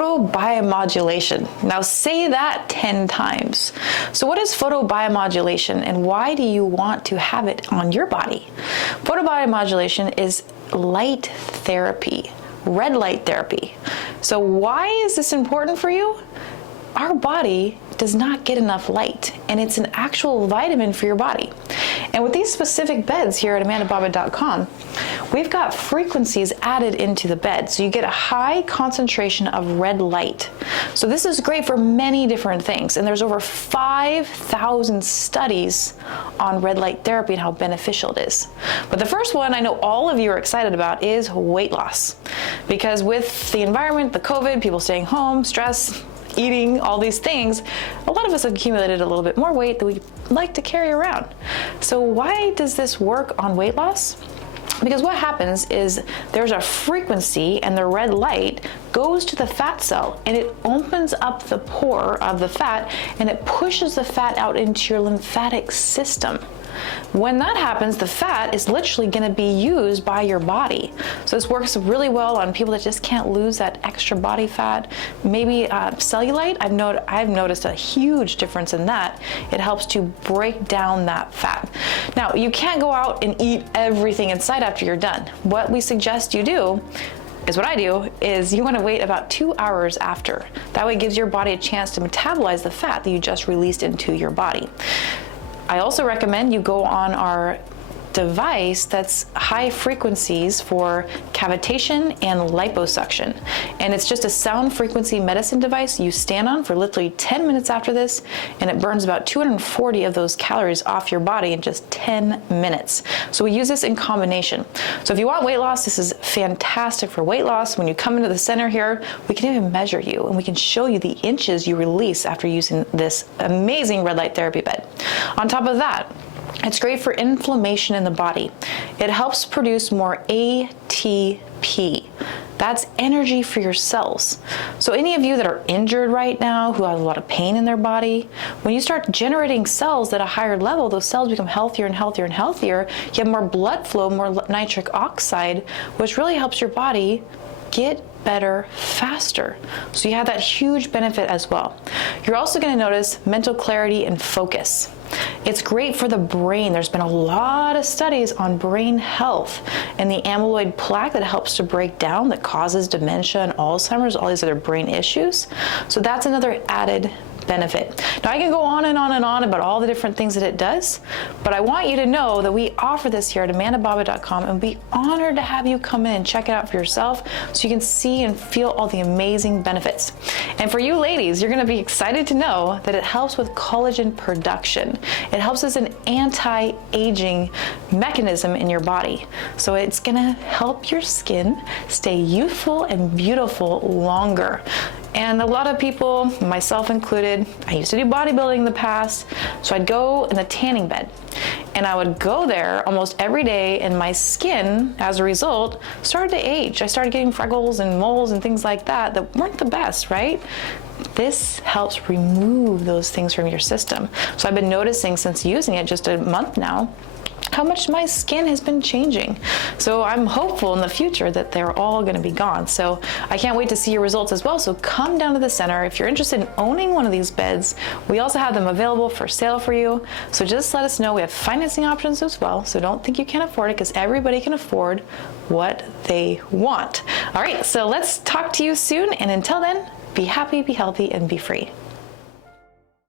Photobiomodulation. Now say that 10 times. So what is photobiomodulation and why do you want to have it on your body? Photobiomodulation is light therapy, red light therapy. So why is this important for you? Our body does not get enough light, and it's an actual vitamin for your body. And with these specific beds here at amandabobbett.com, we've got frequencies added into the bed, so you get a high concentration of red light. So this is great for many different things, and there's over 5,000 studies on red light therapy and how beneficial it is. But the first one I know all of you are excited about is weight loss. Because with the environment, the COVID, people staying home, stress, eating all these things, a lot of us have accumulated a little bit more weight that we like to carry around. So why does this work on weight loss? Because what happens is there's a frequency and the red light goes to the fat cell and it opens up the pore of the fat and it pushes the fat out into your lymphatic system. When that happens, the fat is literally going to be used by your body. So this works really well on people that just can't lose that extra body fat. Maybe cellulite, I've noticed a huge difference in that. It helps to break down that fat. Now, you can't go out and eat everything inside after you're done. What we suggest you do is what I do is you want to wait about 2 hours after. That way it gives your body a chance to metabolize the fat that you just released into your body. I also recommend you go on our device that's high frequencies for cavitation and liposuction. And it's just a sound frequency medicine device you stand on for literally 10 minutes after this, and it burns about 240 of those calories off your body in just 10 minutes. So we use this in combination. So if you want weight loss, this is fantastic for weight loss. When you come into the center here, we can even measure you and we can show you the inches you release after using this amazing red light therapy bed. On top of that, it's great for inflammation in the body. It helps produce more ATP. That's energy for your cells. So any of you that are injured right now, who have a lot of pain in their body, when you start generating cells at a higher level, those cells become healthier and healthier and healthier. You have more blood flow, more nitric oxide, which really helps your body get better faster. So you have that huge benefit as well. You're also going to notice mental clarity and focus. It's great for the brain. There's been a lot of studies on brain health and the amyloid plaque that helps to break down, that causes dementia and Alzheimer's, all these other brain issues. So that's another added benefit. Now I can go on and on and on about all the different things that it does, but I want you to know that we offer this here at amandabobbett.com and be honored to have you come in and check it out for yourself so you can see and feel all the amazing benefits. And for you ladies, you're going to be excited to know that it helps with collagen production. It helps as an anti-aging mechanism in your body. So it's going to help your skin stay youthful and beautiful longer. And a lot of people, myself included, I used to do bodybuilding in the past, so I'd go in the tanning bed. And I would go there almost every day, and my skin, as a result, started to age. I started getting freckles and moles and things like that that weren't the best, right? This helps remove those things from your system. So I've been noticing since using it just a month now, how much my skin has been changing. So I'm hopeful in the future that they're all going to be gone. So I can't wait to see your results as well. So come down to the center. If you're interested in owning one of these beds, we also have them available for sale for you. So just let us know. We have financing options as well. So don't think you can't afford it, because everybody can afford what they want. All right, so let's talk to you soon. And until then, be happy, be healthy, and be free.